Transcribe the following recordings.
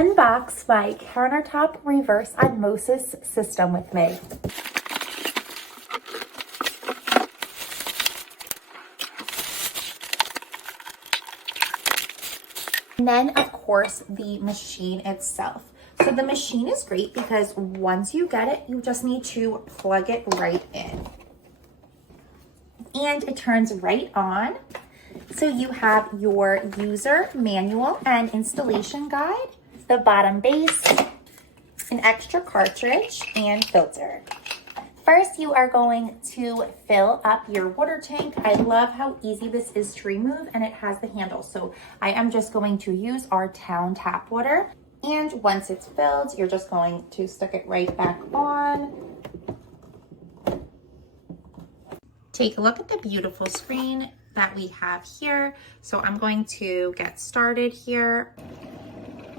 Unbox my countertop reverse osmosis system with me. And then, of course, the machine itself. So the machine is great because once you get it, you just need to plug it right in. And it turns right on. So you have your user manual and installation guide, the bottom base, an extra cartridge, and filter. First, you are going to fill up your water tank. I love how easy this is to remove, and it has the handle. So I am just going to use our town tap water. And once it's filled, you're just going to stick it right back on. Take a look at the beautiful screen that we have here. So I'm going to get started here.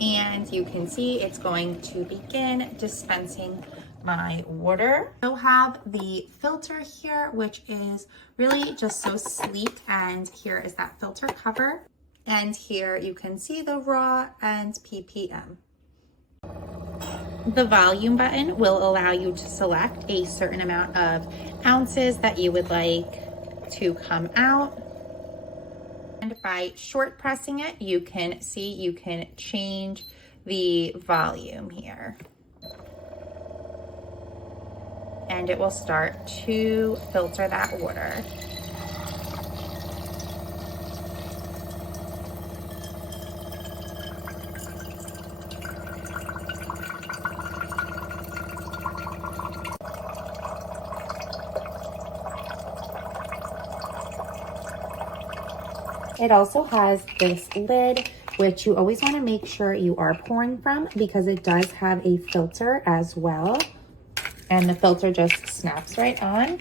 And you can see it's going to begin dispensing my water. I have the filter here, which is really just so sleek. And here is that filter cover. And here you can see the raw and ppm. The volume button will allow you to select a certain amount of ounces that you would like to come out. And by short pressing it, you can see you can change the volume here. And it will start to filter that water. It also has this lid, which you always want to make sure you are pouring from because it does have a filter as well. And the filter just snaps right on.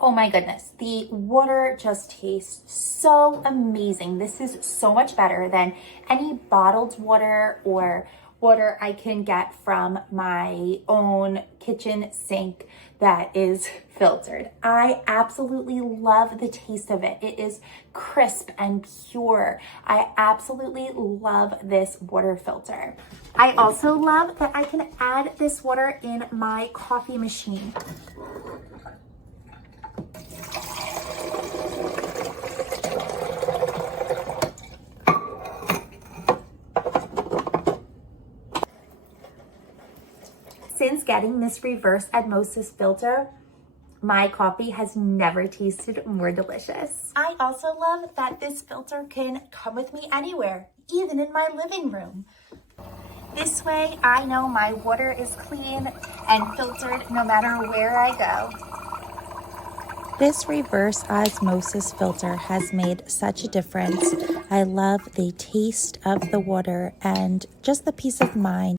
Oh my goodness, the water just tastes so amazing. This is so much better than any bottled water or water I can get from my own kitchen sink that is filtered. I absolutely love the taste of it. It is crisp and pure. I absolutely love this water filter. I also love that I can add this water in my coffee machine. Since getting this reverse osmosis filter, my coffee has never tasted more delicious. I also love that this filter can come with me anywhere, even in my living room. This way, I know my water is clean and filtered no matter where I go. This reverse osmosis filter has made such a difference. I love the taste of the water and just the peace of mind